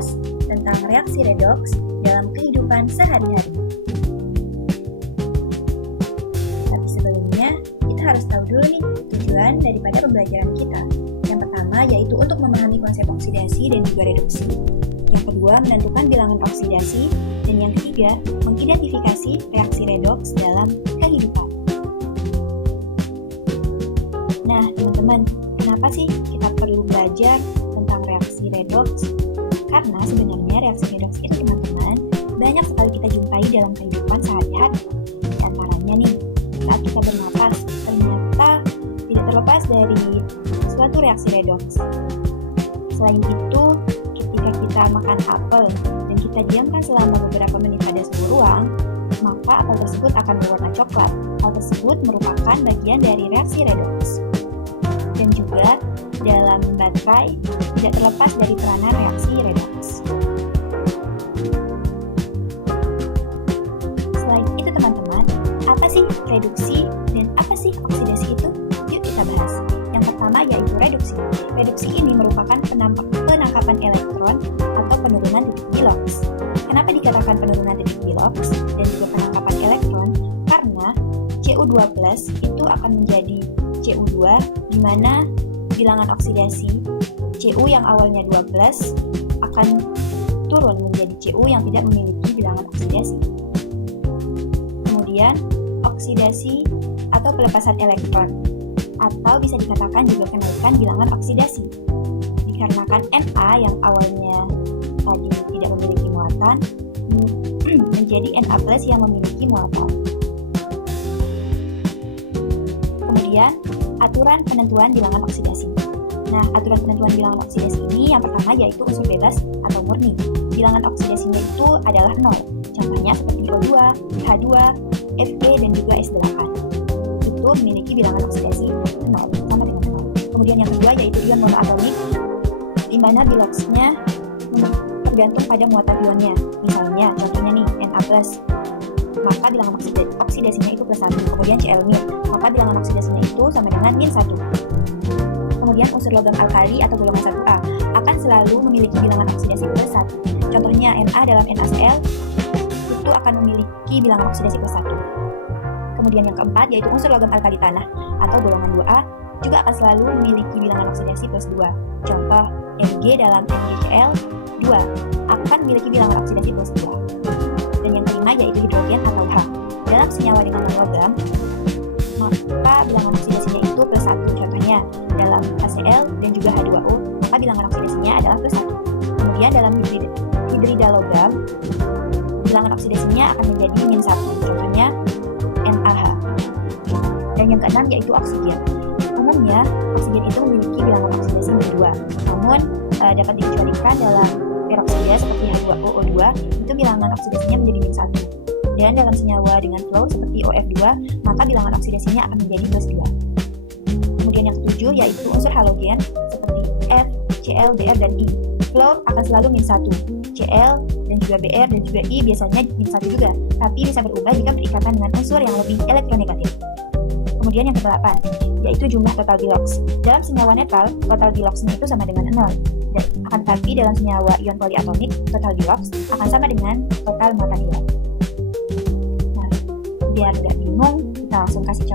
membahas tentang reaksi redoks dalam kehidupan sehari-hari. Tapi sebelumnya, kita harus tahu dulu nih tujuan daripada pembelajaran kita. Yang pertama yaitu untuk memahami konsep oksidasi dan juga reduksi. Yang kedua, menentukan bilangan oksidasi. Dan yang ketiga, mengidentifikasi reaksi redoks dalam kehidupan. Nah, teman-teman, kenapa sih kita perlu belajar tentang reaksi redoks? Karena sebenarnya reaksi redoks itu, teman-teman, banyak sekali kita jumpai dalam kehidupan sehari-hari. Di antaranya nih, saat kita bernapas, ternyata tidak terlepas dari suatu reaksi redoks. Selain itu, ketika kita makan apel dan kita diamkan selama beberapa menit pada suhu ruang, maka apel tersebut akan berwarna coklat. Hal tersebut merupakan bagian dari reaksi redoks. Dan juga dalam baterai tidak terlepas dari peranan reaksi redoks. Selain itu, teman-teman, apa sih reduksi dan apa sih oksidasi itu? Yuk kita bahas. Yang pertama yaitu reduksi. Reduksi ini merupakan penangkapan elektron atau penurunan titik biloks. Kenapa dikatakan penurunan titik biloks dan juga penangkapan elektron? Karena Cu2+ itu akan menjadi Cu2, di mana bilangan oksidasi Cu yang awalnya 12 akan turun menjadi Cu yang tidak memiliki bilangan oksidasi. Kemudian oksidasi atau pelepasan elektron, atau bisa dikatakan juga kenaikan bilangan oksidasi, dikarenakan Na yang awalnya tadi tidak memiliki muatan menjadi Na+ yang memiliki muatan. Kemudian aturan penentuan bilangan oksidasi. Nah, aturan penentuan bilangan oksidasi ini yang pertama yaitu unsur bebas atau murni. Bilangan oksidasinya itu adalah 0. Contohnya seperti O2, H2, Fe, dan juga S8. Itu memiliki bilangan oksidasi 0, sama dengan 0. Kemudian yang kedua yaitu ion monoatomik, di mana biloksnya tergantung pada muatan ionnya. Misalnya, contohnya nih, Na+, maka bilangan oksidasinya itu +1. Kemudian Cl-, maka bilangan oksidasinya itu sama dengan -1. Kemudian unsur logam alkali atau golongan 1A akan selalu memiliki bilangan oksidasi +1. Contohnya Na dalam NaCl itu akan memiliki bilangan oksidasi +1. Kemudian yang keempat yaitu unsur logam alkali tanah atau golongan 2A juga akan selalu memiliki bilangan oksidasi +2. Contoh Mg dalam MgCl2 akan memiliki bilangan oksidasi +2. Dan yang kelima yaitu hidrogen atau H. Dalam senyawa dengan non-logam, maka bilangan oksidasinya itu +1. Contohnya dalam HCl dan juga H2O, maka bilangan oksidasinya adalah +1. Kemudian dalam hidrida logam, bilangan oksidasinya akan menjadi -1. Contohnya NaH. Dan yang keenam yaitu oksigen. Umumnya, oksigen itu memiliki bilangan oksidasi -2. Namun, dapat dikecualikan dalam peroksida seperti H2O, O2, itu bilangan oksidasinya menjadi -1. Dan dalam senyawa dengan fluor seperti OF2, maka bilangan oksidasinya akan menjadi +2. Kemudian yang ketujuh yaitu unsur halogen seperti F, Cl, Br, dan I. Fluor akan selalu -1. Cl dan juga Br dan juga I biasanya -1 juga, tapi bisa berubah jika berikatan dengan unsur yang lebih elektronegatif. Kemudian yang kedelapan yaitu jumlah total biloks. Dalam senyawa netral, total biloksnya itu sama dengan 0. Dan akan tetapi dalam senyawa ion poliatomik, total biloks akan sama dengan total muatan ion. Nah, biar nggak bingung, kita langsung kasih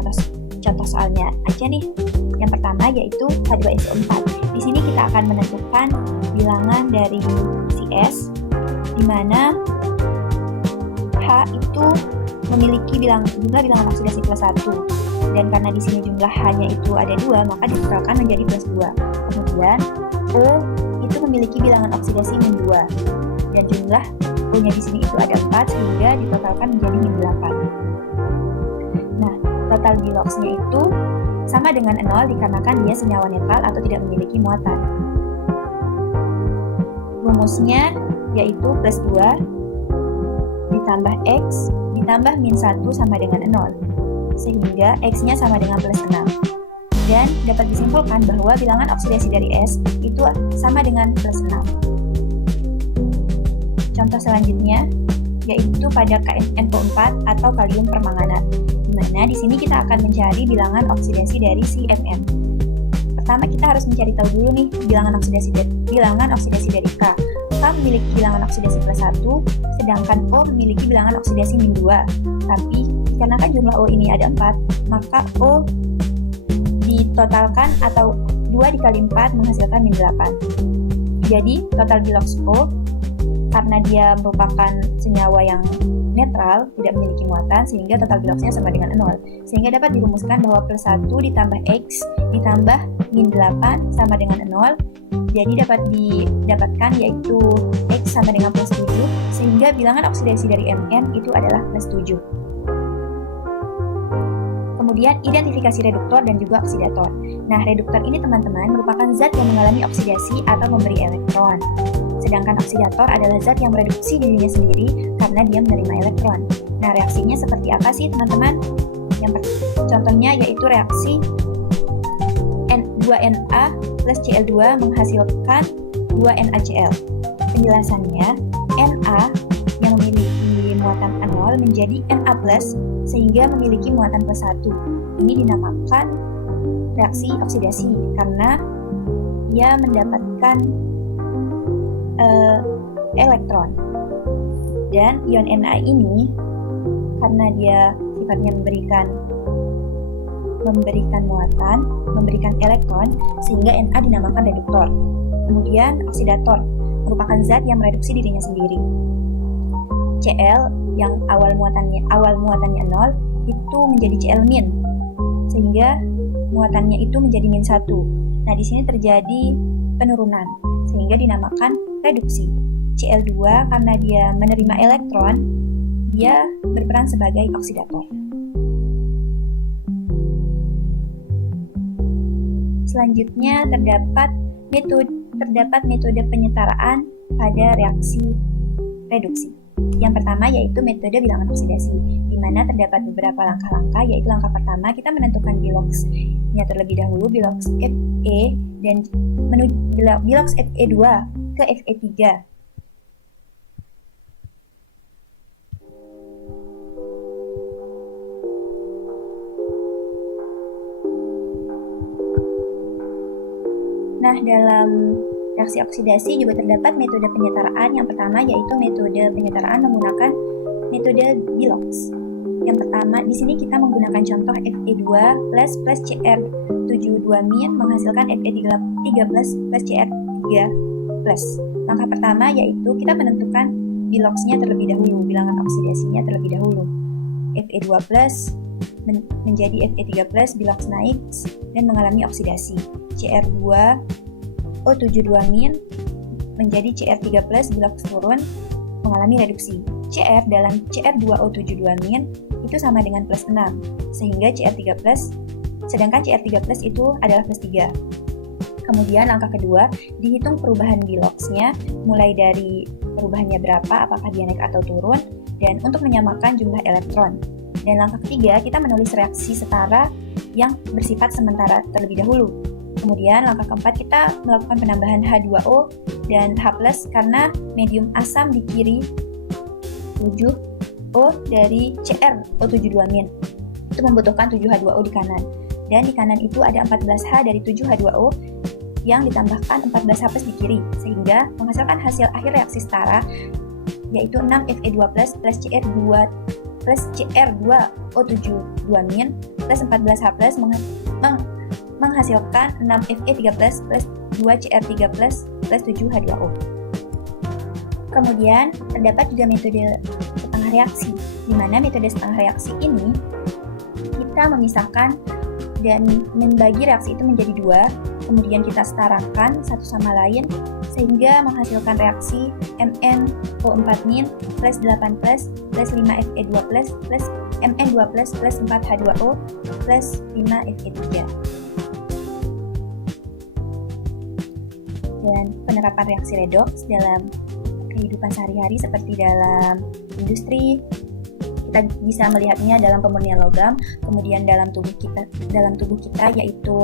contoh soalnya aja nih. Yang pertama yaitu H2SO4. Di sini kita akan menentukan bilangan dari CS, di mana H itu memiliki jumlah bilangan oksidasi +1. Dan karena di sini jumlah H-nya itu ada 2, maka ditotalkan menjadi +2. Kemudian O itu memiliki bilangan oksidasi -2. Dan jumlah O-nya di sini itu ada 4 sehingga ditotalkan menjadi -8. Nah, total biloksnya itu sama dengan 0 dikarenakan dia senyawa netral atau tidak memiliki muatan. Rumusnya yaitu +2 ditambah X ditambah -1 sama dengan 0. Sehingga X-nya sama dengan +6. Dan dapat disimpulkan bahwa bilangan oksidasi dari S itu sama dengan +6. Contoh selanjutnya yaitu pada KNO4 atau kalium permanganat, di mana di sini kita akan mencari bilangan oksidasi dari si Mn. Pertama kita harus mencari tahu dulu nih bilangan oksidasi dari K. K memiliki bilangan oksidasi +1, sedangkan O memiliki bilangan oksidasi -2. Tapi, karena kan jumlah O ini ada 4, maka O ditotalkan atau 2 dikali 4 menghasilkan -8. Jadi, total bilox O, karena dia merupakan senyawa yang netral, tidak memiliki muatan, sehingga total biloxnya sama dengan 0. Sehingga dapat dirumuskan bahwa +1 ditambah X ditambah -8 sama dengan 0. Jadi dapat didapatkan yaitu X sama dengan +7, sehingga bilangan oksidasi dari Mn itu adalah +7. Kemudian identifikasi reduktor dan juga oksidator. Nah, reduktor ini teman-teman merupakan zat yang mengalami oksidasi atau memberi elektron. Sedangkan oksidator adalah zat yang mereduksi dirinya sendiri karena dia menerima elektron. Nah, reaksinya seperti apa sih teman-teman? Contohnya yaitu reaksi 2Na plus Cl2 menghasilkan 2NaCl. Penjelasannya, Na yang memiliki muatan anol menjadi Na+, sehingga memiliki muatan +1. Ini dinamakan reaksi oksidasi karena ia mendapatkan elektron. Dan ion Na ini karena dia sifatnya memberikan muatan, memberikan elektron, sehingga Na dinamakan reduktor. Kemudian oksidator merupakan zat yang mereduksi dirinya sendiri. Cl yang awal muatannya 0 itu menjadi Cl-, sehingga muatannya itu menjadi -1. Nah, di sini terjadi penurunan, sehingga dinamakan reduksi. Cl2 karena dia menerima elektron, dia berperan sebagai oksidator. Selanjutnya terdapat metode penyetaraan pada reaksi reduksi. Yang pertama yaitu metode bilangan oksidasi, di mana terdapat beberapa langkah-langkah, yaitu langkah pertama kita menentukan biloxnya terlebih dahulu, bilox Fe, dan menuju bilox Fe2 ke Fe3. Nah, dalam reaksi oksidasi juga terdapat metode penyetaraan. Yang pertama yaitu metode penyetaraan menggunakan metode bilox. Yang pertama, di sini kita menggunakan contoh Fe2 plus Cr72- menghasilkan Fe3 plus Cr3 plus. Langkah pertama yaitu kita menentukan biloxnya terlebih dahulu, bilangan oksidasinya terlebih dahulu. Fe2 plus menjadi Fe3 plus, bilox naik dan mengalami oksidasi. Cr2O72- menjadi Cr3 plus, bilox turun, mengalami reduksi. Cr dalam Cr2O72- itu sama dengan +6, sehingga Cr3 plus, sedangkan Cr3 plus itu adalah +3. Kemudian langkah kedua, dihitung perubahan biloxnya, mulai dari perubahannya berapa, apakah dia naik atau turun, dan untuk menyamakan jumlah elektron. Dan langkah ketiga, kita menulis reaksi setara yang bersifat sementara terlebih dahulu. Kemudian langkah keempat, kita melakukan penambahan H2O dan H+, karena medium asam di kiri 7O dari CrO72- itu membutuhkan 7H2O di kanan. Dan di kanan itu ada 14H dari 7H2O yang ditambahkan 14H+ di kiri, sehingga menghasilkan hasil akhir reaksi setara yaitu 6Fe2+ plus Cr2O72- plus 14H+ menghasilkan 6Fe3+ plus 2Cr3+ plus 7H2O. Kemudian terdapat juga metode setengah reaksi, di mana metode setengah reaksi ini kita memisahkan dan membagi reaksi itu menjadi dua, kemudian kita setarakan satu sama lain sehingga menghasilkan reaksi MnO4- plus 8+ plus 5Fe2+ plus Mn2+ plus 4H2O plus 5Fe3. Dan penerapan reaksi redoks dalam kehidupan sehari-hari seperti dalam industri, kita bisa melihatnya dalam pemurnian logam, kemudian dalam tubuh kita yaitu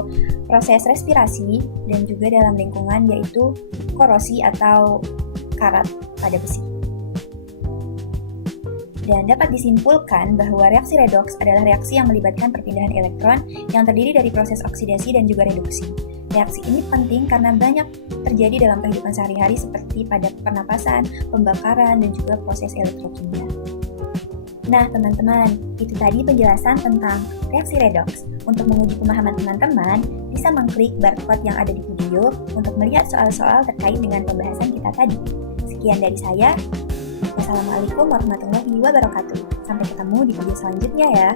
proses respirasi, dan juga dalam lingkungan yaitu korosi atau karat pada besi. Dan dapat disimpulkan bahwa reaksi redoks adalah reaksi yang melibatkan perpindahan elektron yang terdiri dari proses oksidasi dan juga reduksi. Reaksi ini penting karena banyak terjadi dalam kehidupan sehari-hari seperti pada pernapasan, pembakaran, dan juga proses elektrokimia. Nah, teman-teman, itu tadi penjelasan tentang reaksi redoks. Untuk menguji pemahaman teman-teman, bisa mengklik barcode yang ada di video untuk melihat soal-soal terkait dengan pembahasan kita tadi. Sekian dari saya. Wassalamualaikum warahmatullahi wabarakatuh. Sampai ketemu di video selanjutnya ya.